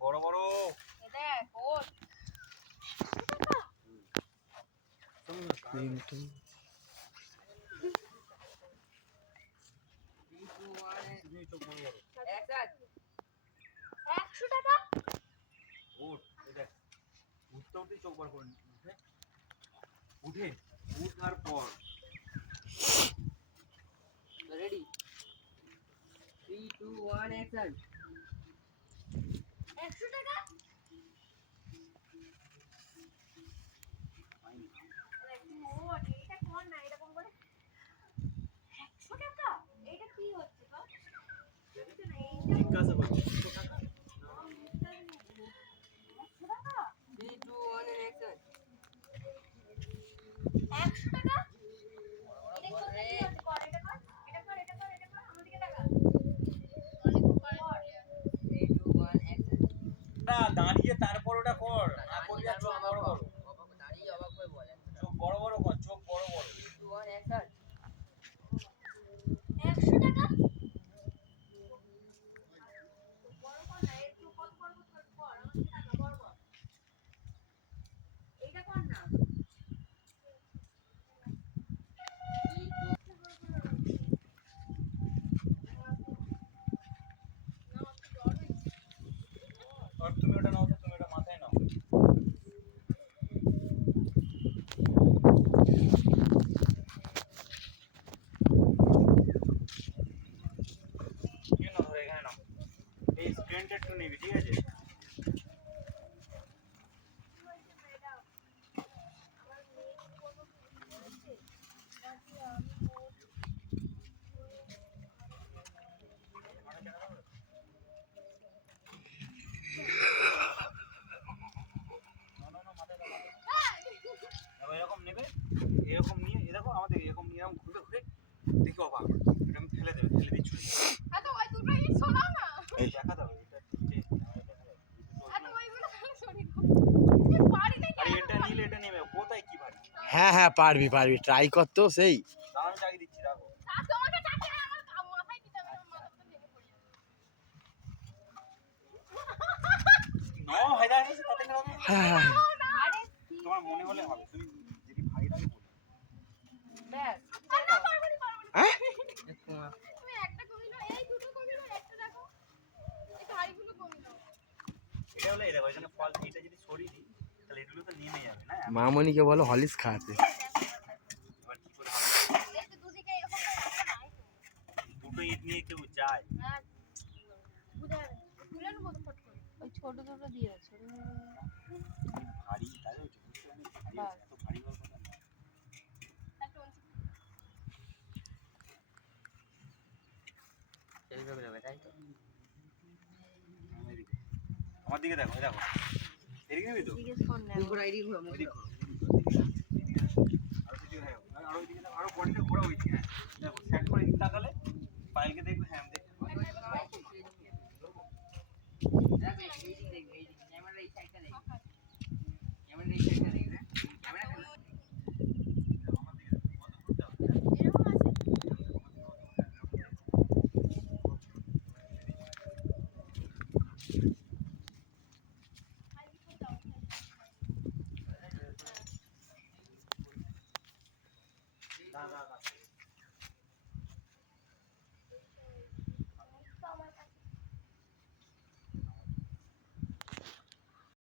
বড় বড় দেখ ওর কিন্তু চোখ বড় বড় 100 টাকা উঠ দেখ উঠতে উঠতে চোখ বার করে উঠে উঠে উঠার পর রেডি 3 2 1 অ্যাকশন 100 টাকা ওর এটা কোন না এরকম করে 100 টাকা এটা কি হচ্ছে গো জিজ্ঞাসা করছি 100 টাকা 100 টাকা 3 2 1 অ্যাকশন 100 টাকা এটা কর এটা কর আমাদেরকে টাকা অনেক 3 2 1 অ্যাকশন না দাঁড়িয়ে তারপর ওটা কর না করবি আর চোখ বড় বড় দাঁড়িয়ে অবাক হয়ে বল চোখ বড় বড় কর চোখ বড় বড় 3 2 1 অ্যাকশন 100 টাকা বড় কর না একটু কত বড় কর আমাদেরকে টাকা বড় কর এটা কর না আর তুমি ওটা নাও তো তুমি ওটা মাথায় নাও কি নাও ধরে এখানে নাও এই স্ক্রিনটা একটু নিবি ঠিক আছে এরকম নেবে এরকম নিয়ে এ দেখো আমাদের এরকম নিয়ে এরকম ঘুরে ঘুরে দেখি অবাক এটা আমি ফেলে দেবে ফেলে দিচ্ছি এত ওই দুটো ই শোনাও না এই দেখা দাও এটা যে দেখা দাও এত ওইগুলো শরীর পারি না আরে এটা নিলে এটা নেবে কোথায় কি ভারী হ্যাঁ হ্যাঁ পারবি ট্রাই কর তো সেই দাঁড়ান চাকি দিচ্ছি রাখো আর তোমাকে চাকরি আমার মাথায় দিতে হবে আমার মাথা তো ভেঙে পড়ে যাবে নাও হায়দা আছে তাতে কেন হ্যাঁ হ্যাঁ আরে তোমার মনে হলে হবে তুমি যদি ভারী লাগে বলো ব্যাস না পারবনি হ্যাঁ? তুমি একটা কমি নাও এই দুটো কমি নাও একটা রাখো এই ভাইগুলো কমি নাও এটা হলো এই দেখো এখানে ফল এটা যদি সরিয়ে দিই তাহলে এগুলো তো নেমে যাবে না মামনিকে বলো হলিস খাওয়াতে এবার কি করে হবে এই তো দুদিকে এরকম করে রাখো না এই তো দুটো ইট নিয়ে কেউ যায় হ্যাঁ বুঝা যাবে তুলে নেবো তো ফট করে ওই ছোট ছোট দিয়ে ছোট ভারী তাই হচ্ছে ভারী আছে, এত ভারী হওয়ার কথা না একটা অঞ্চল এইভাবে হবে তাই তো এদিকে। আমার দিকে দেখো এই দেখো এদিকে নিবি তো জিজ্ঞেস কর না উপর আইডি ঘুরে ওইদিকে ঘোরো, আরো কিছু হ্যাঁ আরো ওইদিকে দেখো আরো বডিটা ঘোরা হয়েছে হ্যাঁ দেখো সেট করে এদিকে তাকালে পায়েলকে দেখবে হ্যাঁ দেখতে পাবে ক্যামেরা এই সাইডটা দেখ ক্যামেরা এই সাইডটা দেখ না ক্যামেরা আমার দিকে দেখো, কত ঘুরতে হবে এরকম আছে না